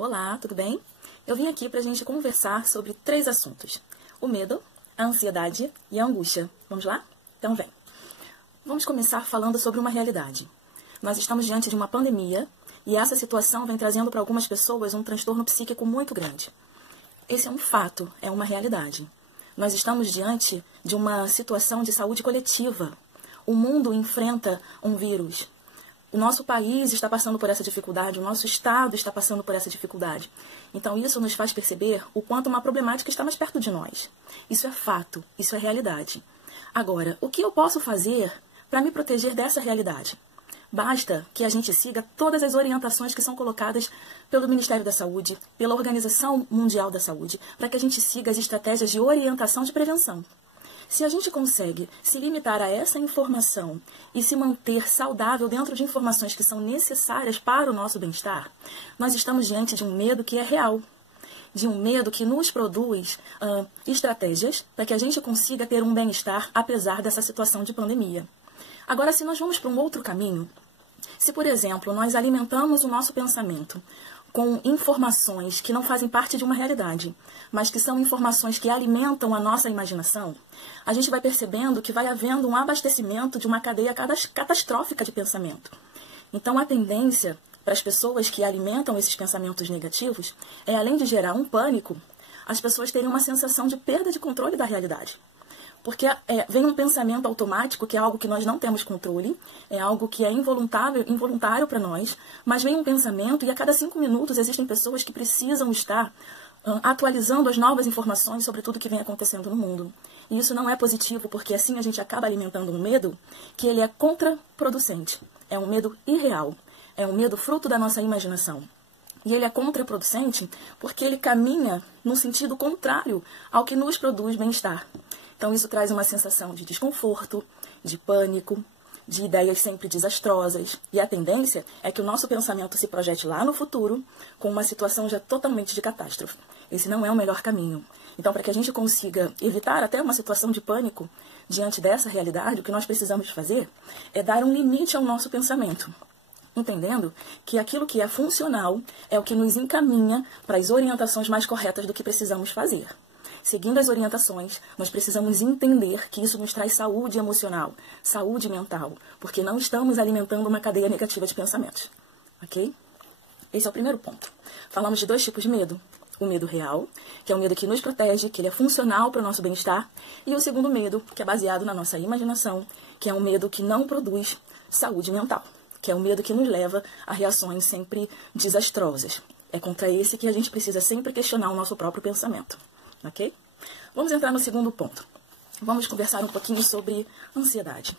Olá, tudo bem? Eu vim aqui para a gente conversar sobre 3 assuntos: o medo, a ansiedade e a angústia. Vamos lá? Então vem. Vamos começar falando sobre uma realidade. Nós estamos diante de uma pandemia e essa situação vem trazendo para algumas pessoas um transtorno psíquico muito grande. Esse é um fato, é uma realidade. Nós estamos diante de uma situação de saúde coletiva. O mundo enfrenta um vírus. O nosso país está passando por essa dificuldade, o nosso estado está passando por essa dificuldade. Então isso nos faz perceber o quanto uma problemática está mais perto de nós. Isso é fato, isso é realidade. Agora, o que eu posso fazer para me proteger dessa realidade? Basta que a gente siga todas as orientações que são colocadas pelo Ministério da Saúde, pela Organização Mundial da Saúde, para que a gente siga as estratégias de orientação de prevenção. Se a gente consegue se limitar a essa informação e se manter saudável dentro de informações que são necessárias para o nosso bem-estar, nós estamos diante de um medo que é real, de um medo que nos produz estratégias para que a gente consiga ter um bem-estar apesar dessa situação de pandemia. Agora, se nós vamos para um outro caminho, se, por exemplo, nós alimentamos o nosso pensamento com informações que não fazem parte de uma realidade, mas que são informações que alimentam a nossa imaginação, a gente vai percebendo que vai havendo um abastecimento de uma cadeia catastrófica de pensamento. Então, a tendência para as pessoas que alimentam esses pensamentos negativos é, além de gerar um pânico, as pessoas terem uma sensação de perda de controle da realidade. Porque vem um pensamento automático, que é algo que nós não temos controle, é algo que é involuntário para nós, mas vem um pensamento e a cada 5 minutos existem pessoas que precisam estar atualizando as novas informações sobre tudo que vem acontecendo no mundo. E isso não é positivo, porque assim a gente acaba alimentando um medo que ele é contraproducente. É um medo irreal, é um medo fruto da nossa imaginação. E ele é contraproducente porque ele caminha no sentido contrário ao que nos produz bem-estar. Então, isso traz uma sensação de desconforto, de pânico, de ideias sempre desastrosas. E a tendência é que o nosso pensamento se projete lá no futuro com uma situação já totalmente de catástrofe. Esse não é o melhor caminho. Então, para que a gente consiga evitar até uma situação de pânico diante dessa realidade, o que nós precisamos fazer é dar um limite ao nosso pensamento, entendendo que aquilo que é funcional é o que nos encaminha para as orientações mais corretas do que precisamos fazer. Seguindo as orientações, nós precisamos entender que isso nos traz saúde emocional, saúde mental, porque não estamos alimentando uma cadeia negativa de pensamentos, ok? Esse é o primeiro ponto. Falamos de 2 tipos de medo. O medo real, que é o medo que nos protege, que ele é funcional para o nosso bem-estar, e o segundo medo, que é baseado na nossa imaginação, que é um medo que não produz saúde mental, que é um medo que nos leva a reações sempre desastrosas. É contra esse que a gente precisa sempre questionar o nosso próprio pensamento. Ok? Vamos entrar no segundo ponto. Vamos conversar um pouquinho sobre ansiedade.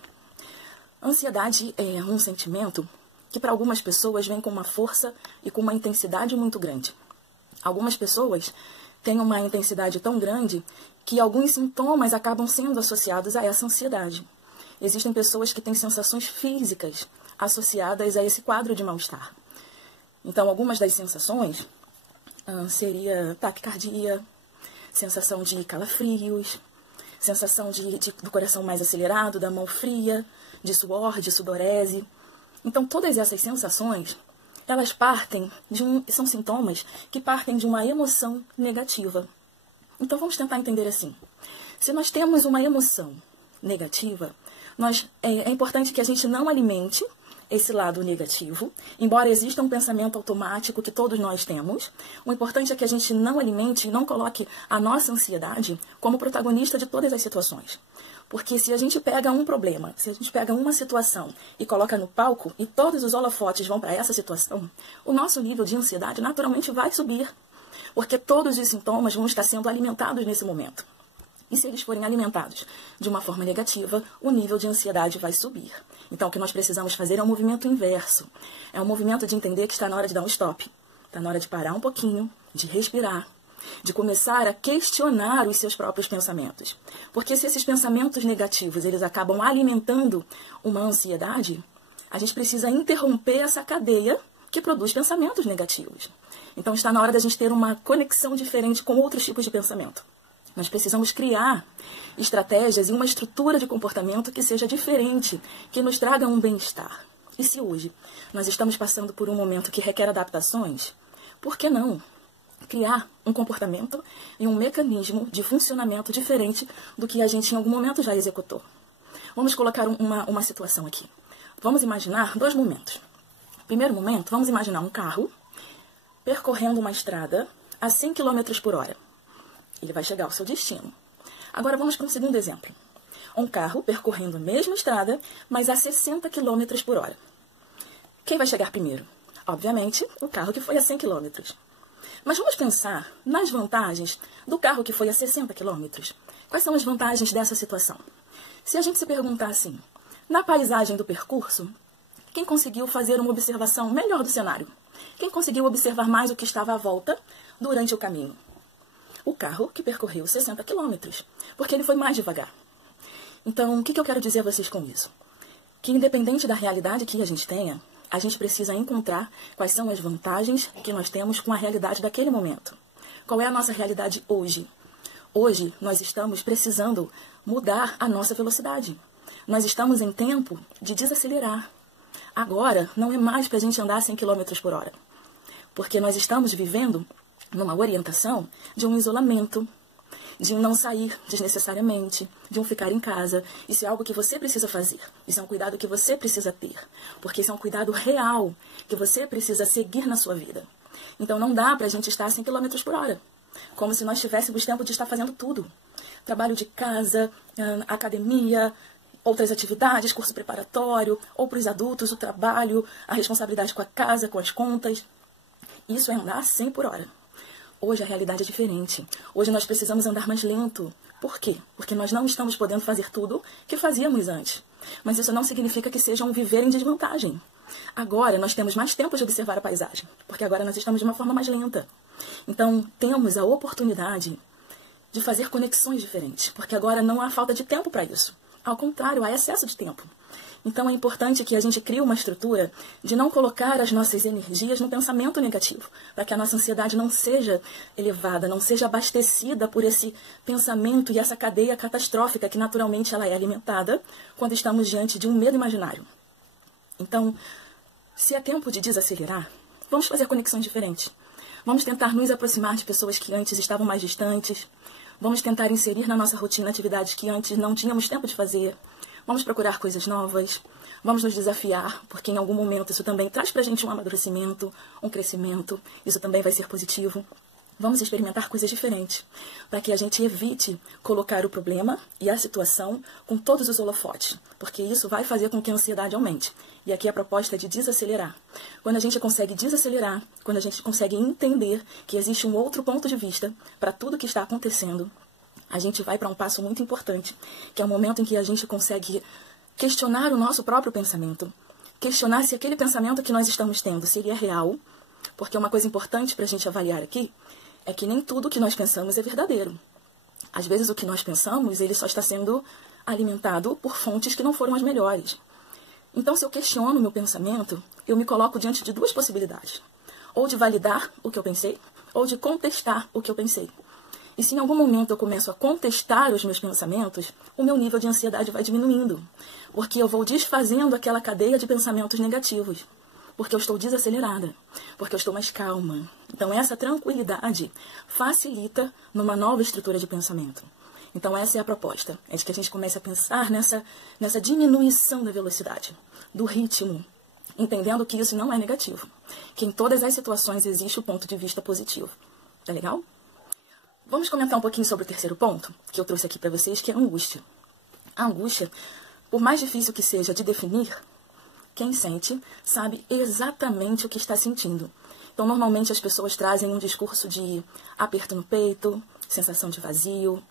Ansiedade é um sentimento que para algumas pessoas vem com uma força e com uma intensidade muito grande. Algumas pessoas têm uma intensidade tão grande que alguns sintomas acabam sendo associados a essa ansiedade. Existem pessoas que têm sensações físicas associadas a esse quadro de mal-estar. Então, algumas das sensações seria taquicardia, sensação de calafrios, sensação do coração mais acelerado, da mão fria, de suor, de sudorese. Então, todas essas sensações, elas são sintomas que partem de uma emoção negativa. Então, vamos tentar entender assim. Se nós temos uma emoção negativa, é importante que a gente não alimente esse lado negativo, embora exista um pensamento automático que todos nós temos. O importante é que a gente não alimente e não coloque a nossa ansiedade como protagonista de todas as situações. Porque se a gente pega um problema, se a gente pega uma situação e coloca no palco e todos os holofotes vão para essa situação, o nosso nível de ansiedade naturalmente vai subir, porque todos os sintomas vão estar sendo alimentados nesse momento. E se eles forem alimentados de uma forma negativa, o nível de ansiedade vai subir. Então, o que nós precisamos fazer é um movimento inverso. É um movimento de entender que está na hora de dar um stop. Está na hora de parar um pouquinho, de respirar, de começar a questionar os seus próprios pensamentos. Porque se esses pensamentos negativos eles acabam alimentando uma ansiedade, a gente precisa interromper essa cadeia que produz pensamentos negativos. Então, está na hora da gente ter uma conexão diferente com outros tipos de pensamento. Nós precisamos criar estratégias e uma estrutura de comportamento que seja diferente, que nos traga um bem-estar. E se hoje nós estamos passando por um momento que requer adaptações, por que não criar um comportamento e um mecanismo de funcionamento diferente do que a gente em algum momento já executou? Vamos colocar uma situação aqui. Vamos imaginar 2 momentos. Primeiro momento, vamos imaginar um carro percorrendo uma estrada a 100 km por hora. Ele vai chegar ao seu destino. Agora vamos para um segundo exemplo. Um carro percorrendo a mesma estrada, mas a 60 km por hora. Quem vai chegar primeiro? Obviamente, o carro que foi a 100 km. Mas vamos pensar nas vantagens do carro que foi a 60 km. Quais são as vantagens dessa situação? Se a gente se perguntar assim, na paisagem do percurso, quem conseguiu fazer uma observação melhor do cenário? Quem conseguiu observar mais o que estava à volta durante o caminho? O carro que percorreu 60 km, porque ele foi mais devagar. Então, o que eu quero dizer a vocês com isso? Que independente da realidade que a gente tenha, a gente precisa encontrar quais são as vantagens que nós temos com a realidade daquele momento. Qual é a nossa realidade hoje? Hoje, nós estamos precisando mudar a nossa velocidade. Nós estamos em tempo de desacelerar. Agora, não é mais para a gente andar 100 km por hora. Porque nós estamos vivendo numa orientação de um isolamento, de um não sair desnecessariamente, de um ficar em casa. Isso é algo que você precisa fazer. Isso é um cuidado que você precisa ter. Porque isso é um cuidado real que você precisa seguir na sua vida. Então não dá para a gente estar a 100 km por hora. Como se nós tivéssemos tempo de estar fazendo tudo. Trabalho de casa, academia, outras atividades, curso preparatório, ou para os adultos, o trabalho, a responsabilidade com a casa, com as contas. Isso é andar a 100 por hora. Hoje a realidade é diferente. Hoje nós precisamos andar mais lento. Por quê? Porque nós não estamos podendo fazer tudo que fazíamos antes. Mas isso não significa que seja um viver em desvantagem. Agora nós temos mais tempo de observar a paisagem, porque agora nós estamos de uma forma mais lenta. Então temos a oportunidade de fazer conexões diferentes, porque agora não há falta de tempo para isso. Ao contrário, há excesso de tempo. Então é importante que a gente crie uma estrutura de não colocar as nossas energias no pensamento negativo, para que a nossa ansiedade não seja elevada, não seja abastecida por esse pensamento e essa cadeia catastrófica que naturalmente ela é alimentada quando estamos diante de um medo imaginário. Então, se é tempo de desacelerar, vamos fazer conexões diferentes. Vamos tentar nos aproximar de pessoas que antes estavam mais distantes. Vamos tentar inserir na nossa rotina atividades que antes não tínhamos tempo de fazer. Vamos procurar coisas novas, vamos nos desafiar, porque em algum momento isso também traz pra gente um amadurecimento, um crescimento, isso também vai ser positivo. Vamos experimentar coisas diferentes, para que a gente evite colocar o problema e a situação com todos os holofotes, porque isso vai fazer com que a ansiedade aumente. E aqui a proposta é de desacelerar. Quando a gente consegue desacelerar, quando a gente consegue entender que existe um outro ponto de vista para tudo que está acontecendo, a gente vai para um passo muito importante, que é o momento em que a gente consegue questionar o nosso próprio pensamento. Questionar se aquele pensamento que nós estamos tendo, se ele é real, porque uma coisa importante para a gente avaliar aqui é que nem tudo que nós pensamos é verdadeiro. Às vezes o que nós pensamos, ele só está sendo alimentado por fontes que não foram as melhores. Então, se eu questiono o meu pensamento, eu me coloco diante de 2 possibilidades. Ou de validar o que eu pensei, ou de contestar o que eu pensei. E se em algum momento eu começo a contestar os meus pensamentos, o meu nível de ansiedade vai diminuindo. Porque eu vou desfazendo aquela cadeia de pensamentos negativos. Porque eu estou desacelerada. Porque eu estou mais calma. Então essa tranquilidade facilita numa nova estrutura de pensamento. Então essa é a proposta. É de que a gente comece a pensar nessa diminuição da velocidade, do ritmo. Entendendo que isso não é negativo. Que em todas as situações existe o ponto de vista positivo. Tá legal? Vamos comentar um pouquinho sobre o terceiro ponto, que eu trouxe aqui para vocês, que é a angústia. A angústia, por mais difícil que seja de definir, quem sente sabe exatamente o que está sentindo. Então, normalmente as pessoas trazem um discurso de aperto no peito, sensação de vazio,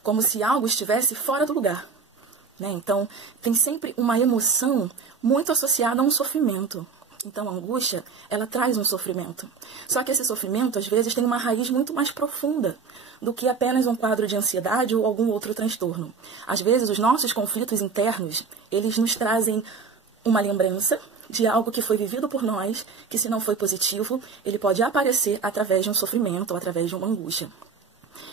como se algo estivesse fora do lugar. Né? Então, tem sempre uma emoção muito associada a um sofrimento. Então, a angústia, ela traz um sofrimento. Só que esse sofrimento, às vezes, tem uma raiz muito mais profunda do que apenas um quadro de ansiedade ou algum outro transtorno. Às vezes, os nossos conflitos internos, eles nos trazem uma lembrança de algo que foi vivido por nós, que se não foi positivo, ele pode aparecer através de um sofrimento ou através de uma angústia.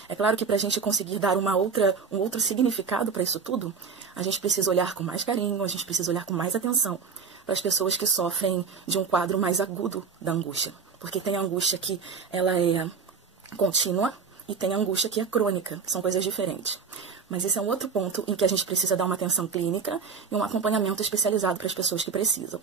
É claro que para a gente conseguir dar um outro significado para isso tudo, a gente precisa olhar com mais carinho, a gente precisa olhar com mais atenção para as pessoas que sofrem de um quadro mais agudo da angústia. Porque tem a angústia que ela é contínua e tem a angústia que é crônica, são coisas diferentes. Mas esse é um outro ponto em que a gente precisa dar uma atenção clínica e um acompanhamento especializado para as pessoas que precisam.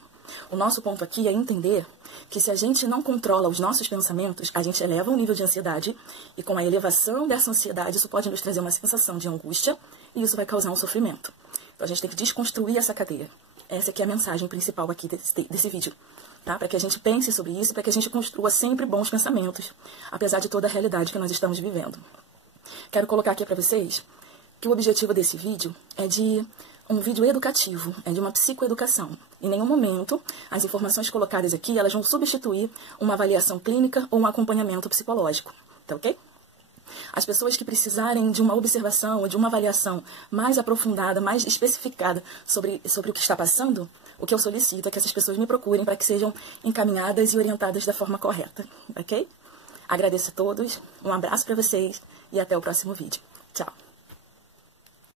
O nosso ponto aqui é entender que se a gente não controla os nossos pensamentos, a gente eleva o nível de ansiedade e com a elevação dessa ansiedade, isso pode nos trazer uma sensação de angústia e isso vai causar um sofrimento. Então a gente tem que desconstruir essa cadeia. Essa aqui é a mensagem principal aqui desse vídeo. Tá? Para que a gente pense sobre isso, para que a gente construa sempre bons pensamentos, apesar de toda a realidade que nós estamos vivendo. Quero colocar aqui para vocês que o objetivo desse vídeo é de um vídeo educativo, é de uma psicoeducação. Em nenhum momento, as informações colocadas aqui, elas vão substituir uma avaliação clínica ou um acompanhamento psicológico, tá ok? As pessoas que precisarem de uma observação ou de uma avaliação mais aprofundada, mais especificada sobre o que está passando, o que eu solicito é que essas pessoas me procurem para que sejam encaminhadas e orientadas da forma correta, ok? Agradeço a todos, um abraço para vocês e até o próximo vídeo. Tchau!